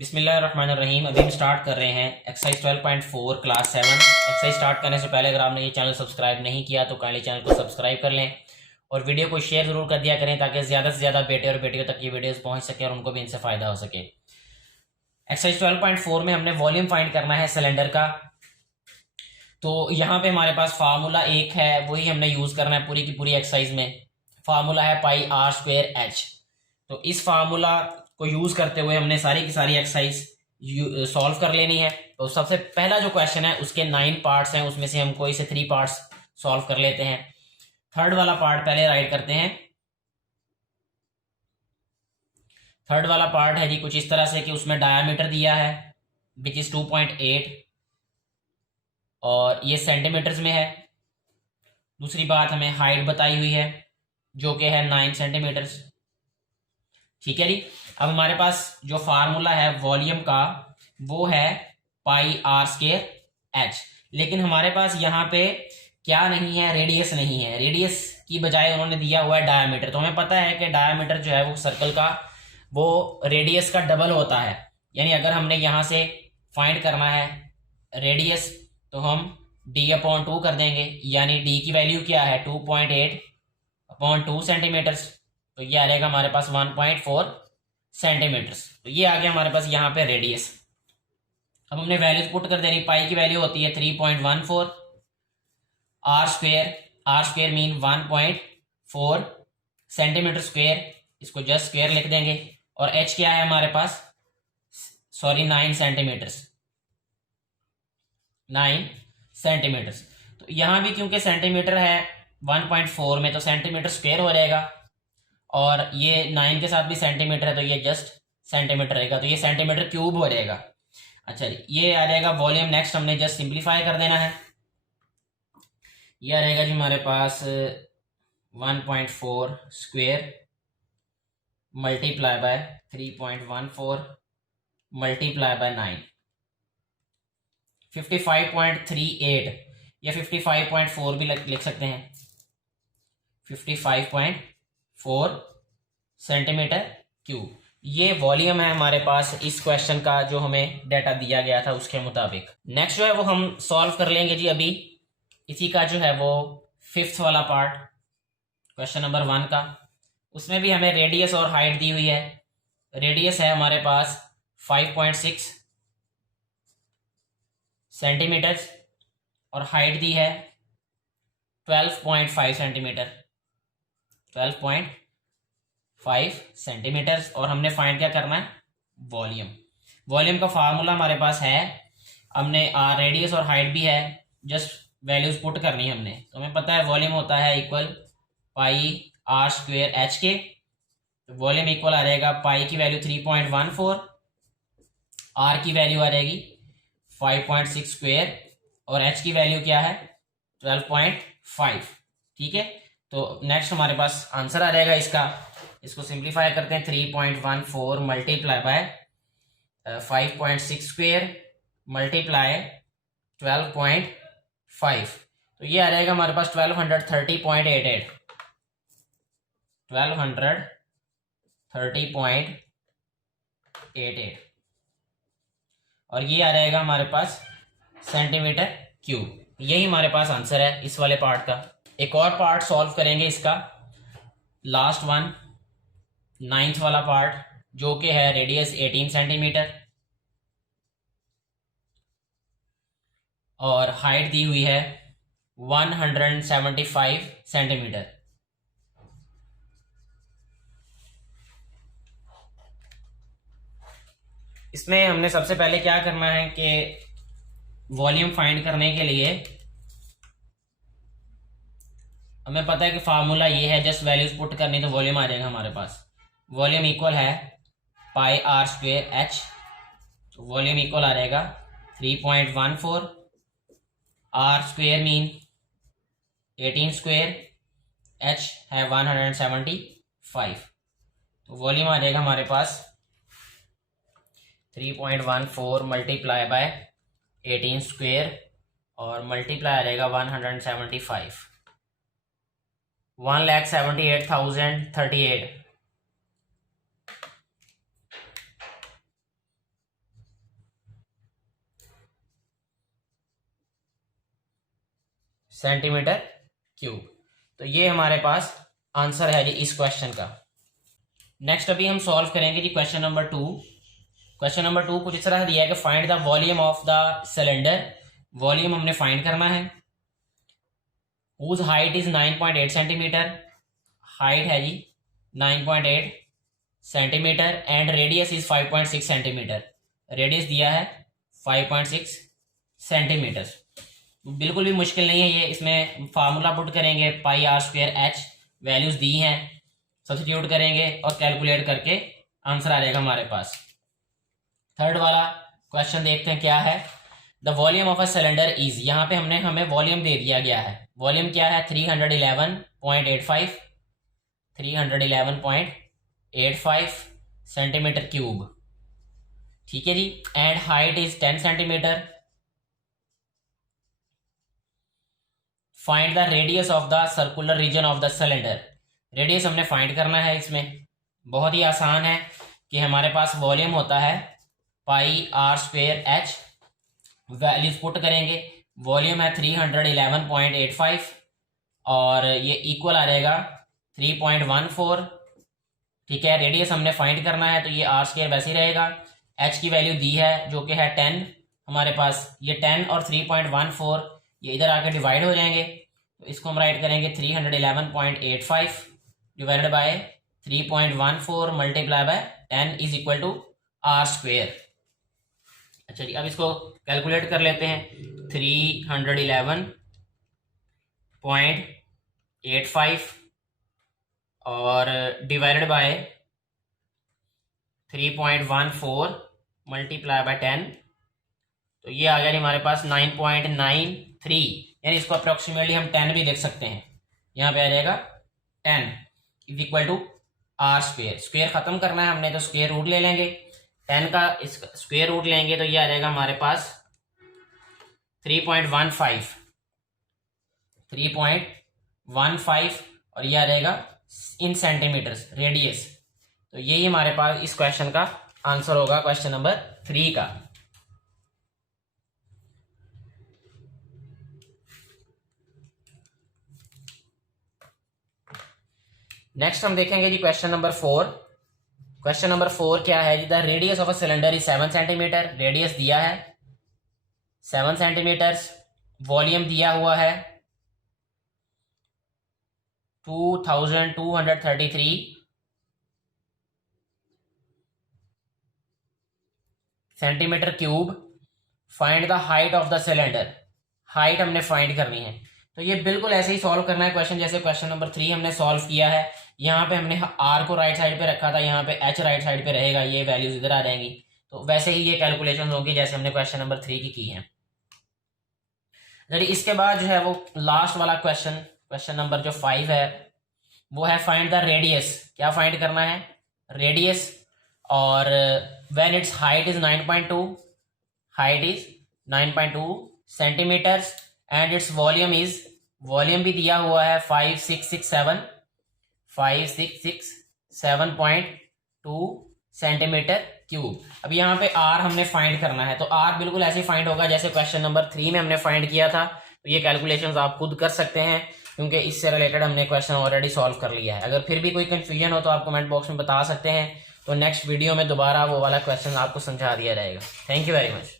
बिस्मिल्लाहिर्रहमानिर्रहीम। अभी हम स्टार्ट कर रहे हैं एक्सरसाइज 12.4 क्लास 7। एक्सरसाइज स्टार्ट करने से पहले अगर आपने ये चैनल सब्सक्राइब नहीं किया तो काइंडली चैनल को सब्सक्राइब कर लें और वीडियो को शेयर ज़रूर कर दिया करें ताकि ज़्यादा से ज़्यादा बेटे और बेटियों तक ये वीडियोस पहुंच सके और उनको भी इनसे फ़ायदा हो सके। एक्सरसाइज 12.4 में हमने वॉल्यूम फाइंड करना है सिलेंडर का। तो यहाँ पे हमारे पास फार्मूला एक है, वही हमने यूज़ करना है पूरी की पूरी एक्सरसाइज में। फार्मूला है पाई आर स्क्वेयर एच। तो इस फार्मूला को यूज़ करते हुए हमने सारी की सारी एक्सरसाइज सॉल्व कर लेनी है। तो सबसे पहला जो क्वेश्चन है उसके 9 पार्ट्स हैं, उसमें से हम कोई से 3 पार्ट्स सॉल्व कर लेते हैं। थर्ड वाला पार्ट पहले राइट करते हैं। थर्ड वाला पार्ट है जी कुछ इस तरह से कि उसमें डायामीटर दिया है विच इज 2.8 और ये सेंटीमीटर्स में है। दूसरी बात हमें हाइट बताई हुई है जो कि है 9 सेंटीमीटर्स। ठीक है जी। अब हमारे पास जो फार्मूला है वॉल्यूम का वो है पाई आर स्क्वायर एच, लेकिन हमारे पास यहाँ पे क्या नहीं है, रेडियस नहीं है। रेडियस की बजाय उन्होंने दिया हुआ है डायामीटर। तो हमें पता है कि डायामीटर जो है वो सर्कल का वो रेडियस का डबल होता है। यानी अगर हमने यहाँ से फाइंड करना है रेडियस तो हम d/2 कर देंगे, यानी d की वैल्यू क्या है 2.8/2 सेंटीमीटर्स। तो ये आ जाएगा हमारे पास 1.4 सेंटीमीटर्स। तो ये आ गया हमारे पास यहाँ पे रेडियस। अब हमने वैल्यूज पुट कर देनी। पाई की वैल्यू होती है 3.14, R square mean 1.4 centimetre square, इसको जस्ट स्क्वेयर लिख देंगे। और एच क्या है हमारे पास, सॉरी 9 सेंटीमीटर्स, 9 सेंटीमीटर्स। तो यहाँ भी क्योंकि सेंटीमीटर है 1.4 में तो सेंटीमीटर स्क्वेयर हो जाएगा और ये 9 के साथ भी सेंटीमीटर है तो ये जस्ट सेंटीमीटर रहेगा, तो ये सेंटीमीटर क्यूब हो जाएगा। अच्छा ये आ जाएगा वॉल्यूम। नेक्स्ट हमने जस्ट सिंप्लीफाई कर देना है। ये आ जाएगा जी हमारे पास 1.4 square multiply by 3.14 multiply bye 9, 55.38 या 55.4 भी लिख सकते हैं। 55.4 सेंटीमीटर क्यूब ये वॉल्यूम है हमारे पास इस क्वेश्चन का जो हमें डाटा दिया गया था उसके मुताबिक। नेक्स्ट जो है वो हम सॉल्व कर लेंगे जी अभी। इसी का जो है वो 5th वाला पार्ट क्वेश्चन नंबर 1 का। उसमें भी हमें रेडियस और हाइट दी हुई है। रेडियस है हमारे पास 5.6 सेंटीमीटर्स और हाइट दी है 12.5 सेंटीमीटर, 12.5 सेंटीमीटर्स। और हमने फाइंड क्या करना है, वॉल्यूम। वॉल्यूम का फार्मूला हमारे पास है, हमने रेडियस और हाइट भी है, जस्ट वैल्यूज पुट करनी है हमने। तो हमें पता है वॉल्यूम होता है equal pi are square H के। तो वॉल्यूम इक्वल आ जाएगा पाई की वैल्यू 3.14, आर की वैल्यू आ जाएगी 5.6 स्क्वेयर और एच की वैल्यू क्या है 12.5। ठीक है। तो नेक्स्ट हमारे पास आंसर आ जाएगा इसका। इसको सिंप्लीफाई करते हैं। 3.14 मल्टीप्लाई बाय 5.6 स्क्वेयर मल्टीप्लाई 12.5। तो ये आ जाएगा हमारे पास 1230.88, 1230.88 और ये आ जाएगा हमारे पास सेंटीमीटर क्यूब। यही हमारे पास आंसर है इस वाले पार्ट का। एक और पार्ट सॉल्व करेंगे इसका, लास्ट वन 9th वाला पार्ट जो कि है रेडियस 18 सेंटीमीटर और हाइट दी हुई है 175 सेंटीमीटर। इसमें हमने सबसे पहले क्या करना है कि वॉल्यूम फाइंड करने के लिए हमें पता है कि फार्मूला ये है, जस्ट वैल्यूज पुट करनी तो वॉल्यूम आ जाएगा हमारे पास। वॉल्यूम इक्वल है पाई आर स्क्वेयर एच। तो वॉल्यूम इक्वल आ जाएगा 3.14, R square mean 18 square, H है 175। तो वॉल्यूम आ जाएगा हमारे पास 3.14 मल्टीप्लाई बाय 18 स्क्वेयर और मल्टीप्लाई आ जाएगा 175, 1,78,038। Centimetre cube. तो ये हमारे पास आंसर है जी इस क्वेश्चन का। नेक्स्ट अभी हम सॉल्व करेंगे जी क्वेश्चन नंबर 2। क्वेश्चन नंबर 2 कुछ इस तरह दिया है कि find the volume of the cylinder. Volume हमने फाइंड करना है। Whose height is 9.8 centimetre, height है जी 9.8 centimetre and radius is 5.6 centimetre. Radius दिया है 5.6 सेंटीमीटर। बिल्कुल भी मुश्किल नहीं है ये। इसमें फार्मूला पुट करेंगे पाई आर स्क्वायर एच, वैल्यूज दी हैं, सब्स्टिट्यूट करेंगे और कैलकुलेट करके आंसर आ जाएगा हमारे पास। थर्ड वाला क्वेश्चन देखते हैं क्या है। The volume of a cylinder is, यहाँ पे हमें वॉल्यूम दे दिया गया है। वॉल्यूम क्या है 311.85 311.85 सेंटीमीटर क्यूब, ठीक है जी। And height is 10 centimetre. Find the radius of the circular region of the cylinder. Radius हमने फाइंड करना है। इसमें बहुत ही आसान है कि हमारे पास वॉल्यूम होता है pi are square h, values put करेंगे। वॉल्यूम है 311.85 और ये इक्वल आ जाएगा 3.14, ठीक है। रेडियस हमने फाइंड करना है तो ये आर स्क्वेयर वैसे ही रहेगा। एच की वैल्यू दी है जो कि है 10 हमारे पास। ये 10 और 3.14 ये इधर आकर डिवाइड हो जाएंगे, तो इसको हम राइट करेंगे 311.85 divided by 3.14 multiply by 10 is equal to R square. अच्छा जी, अब इसको कैलकुलेट कर लेते हैं। 311.85 और डिवाइडेड बाय 3.14 मल्टीप्लाई बाय 10, तो ये आ गया हमारे पास 9.93, यानी इसको अप्रोक्सीमेटली हम 10 भी लिख सकते हैं। यहाँ पे आ जाएगा 10 is equal to R square. Square खत्म करना है हमने तो स्क्वेयर रूट ले लेंगे। 10 का इसका स्क्वेयर रूट लेंगे तो ये आ जाएगा हमारे पास 3.15 और ये आ जाएगा इन सेंटीमीटर्स रेडियस। तो यही हमारे पास इस क्वेश्चन का आंसर होगा, क्वेश्चन नंबर 3 का। नेक्स्ट हम देखेंगे जी क्वेश्चन नंबर 4। क्वेश्चन नंबर 4 क्या है जी। The radius of a cylinder is 7 centimetre. Radius दिया है 7 सेंटीमीटर्स। वॉल्यूम दिया हुआ है 2233 centimetre cube. Find the height of the cylinder. Height हमने फाइंड करनी है। तो ये बिल्कुल ऐसे ही सॉल्व करना है क्वेश्चन जैसे क्वेश्चन नंबर 3 हमने सॉल्व किया है। यहाँ पे हमने आर को राइट साइड पे रखा था, यहाँ पे एच राइट साइड पे रहेगा, ये वैल्यूज इधर आ जाएंगी। तो वैसे ही ये कैलकुलेशन होगी जैसे हमने क्वेश्चन नंबर 3 की है। इसके बाद जो है वो लास्ट वाला क्वेश्चन, क्वेश्चन नंबर जो 5 है वो है फाइंड द रेडियस। क्या फाइंड करना है? रेडियस। और when its height is 9.2, height is 9.2 centimetres and its volume is, volume भी दिया हुआ है 5667.2 सेंटीमीटर क्यूब। अब यहाँ पे आर हमने फाइंड करना है, तो आर बिल्कुल ऐसे फाइंड होगा जैसे क्वेश्चन नंबर 3 में हमने फाइंड किया था। तो ये कैलकुलेशंस आप खुद कर सकते हैं क्योंकि इससे रिलेटेड हमने क्वेश्चन ऑलरेडी सॉल्व कर लिया है। अगर फिर भी कोई कंफ्यूजन हो तो आप कमेंट बॉक्स में बता सकते हैं, तो नेक्स्ट वीडियो में दोबारा वो वाला क्वेश्चन आपको समझा दिया जाएगा। Thank you very much.